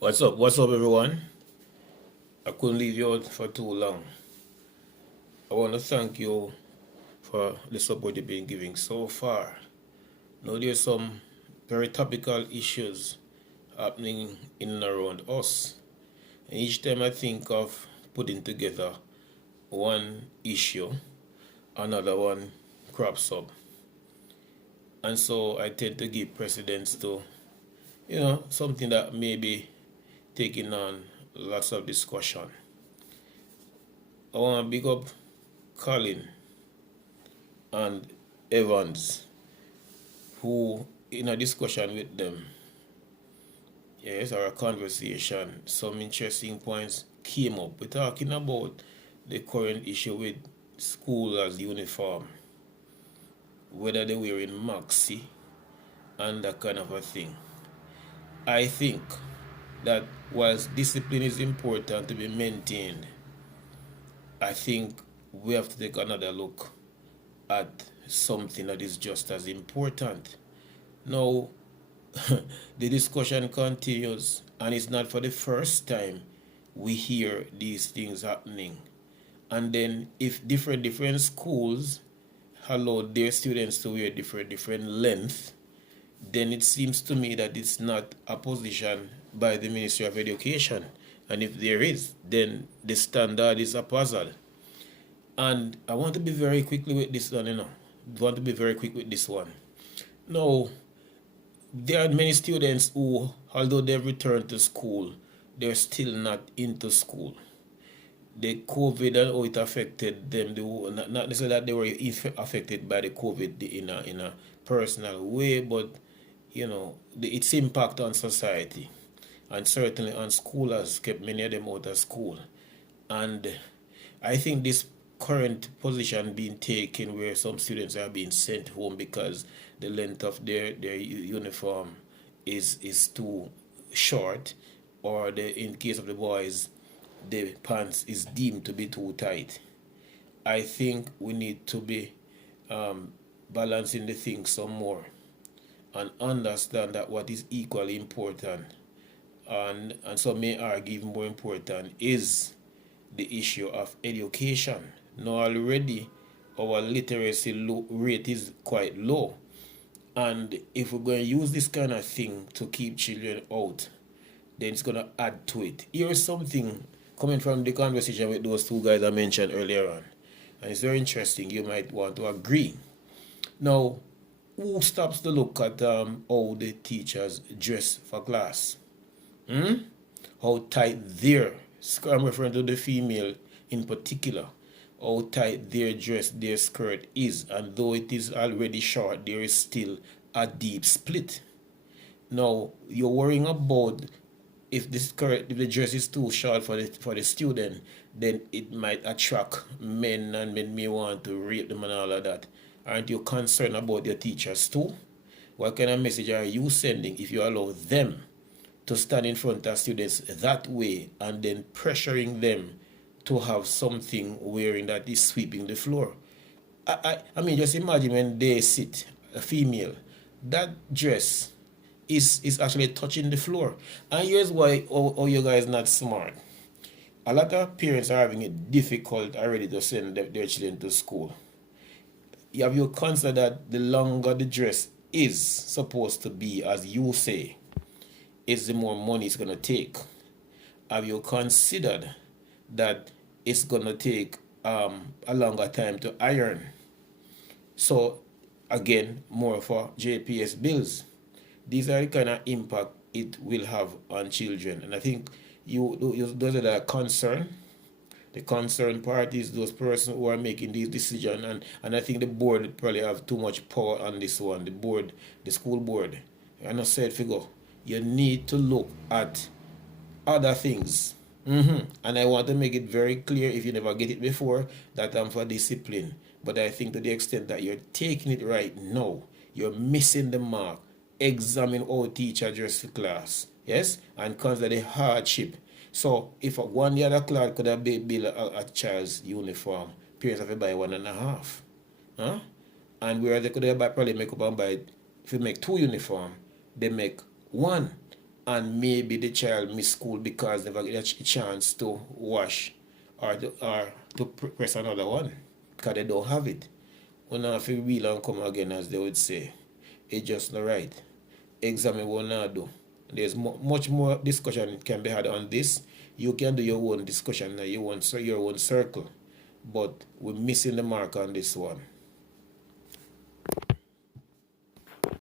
What's up? What's up, everyone? I couldn't leave you out for too long. I want to thank you for the support you've been giving so far. Now, there's some very topical issues happening in and around us. And each time I think of putting together one issue, another one crops up. And so I tend to give precedence to, something that may be taking on lots of discussion. I want to big up Colin and Evans, who in a discussion with them, yes, or a conversation, some interesting points came up. We're talking about the current issue with school as uniform, whether they're wearing maxi and that kind of a thing. I think that whilst discipline is important to be maintained, I think we have to take another look at something that is just as important. Now, the discussion continues, and it's not for the first time we hear these things happening. And then, if different schools allow their students to wear different length, then it seems to me that it's not a position by the Ministry of Education. And if there is, then the standard is a puzzle. And I want to be very quickly with this one, I want to be very quick with this one. Now, there are many students who, although they've returned to school, they're still not into school. The COVID and how it affected them, not necessarily that they were affected by the COVID in a personal way, but its impact on society and certainly on school has kept many of them out of school. And I think this current position being taken where some students are being sent home because the length of their uniform is too short, or in case of the boys, the pants is deemed to be too tight. I think we need to be balancing the things some more and understand that what is equally important, and some may argue even more important, is the issue of education. Now already our literacy rate is quite low, and if we're going to use this kind of thing to keep children out, then it's going to add to it. Here's something coming from the conversation with those two guys I mentioned earlier on, and it's very interesting. You might want to agree. Now, who stops to look at how the teachers dress for class? How tight I'm referring to the female in particular, how tight their dress, their skirt is, and though it is already short, there is still a deep split. Now, you're worrying about if the dress is too short for the student, then it might attract men, and men may want to rape them and all of that. Aren't you concerned about your teachers too? What kind of message are you sending if you allow them to stand in front of students that way and then pressuring them to have something wearing that is sweeping the floor? I mean, just imagine when they sit, a female, that dress is actually touching the floor. And here's why you guys not smart. A lot of parents are having it difficult already to send their children to school. Have you considered that the longer the dress is supposed to be, as you say, is the more money it's going to take? Have you considered that it's going to take a longer time to iron? So, again, more for JPS bills. These are the kind of impact it will have on children. And I think those are the concern. The concerned parties, those persons who are making these decisions, and I think the board probably have too much power on this one. The school board. And I said, figure, you need to look at other things. And I want to make it very clear, if you never get it before, that I'm for discipline. But I think to the extent that you're taking it right now, you're missing the mark. Examine how teacher dress the class. Yes? And consider the hardship. So if one the other class could have built a child's uniform, parents have to buy 1.5. Huh? And where they could have probably make up and buy, if you make 2 uniform, they make 1. and maybe the child miss school because they never get a chance to wash or to press another one because they don't have it. We not have to wheel and come again, as they would say. It's just not right. Examine what not do. There's much more discussion can be had on this. You can do your own discussion, your own circle, but we're missing the mark on this one.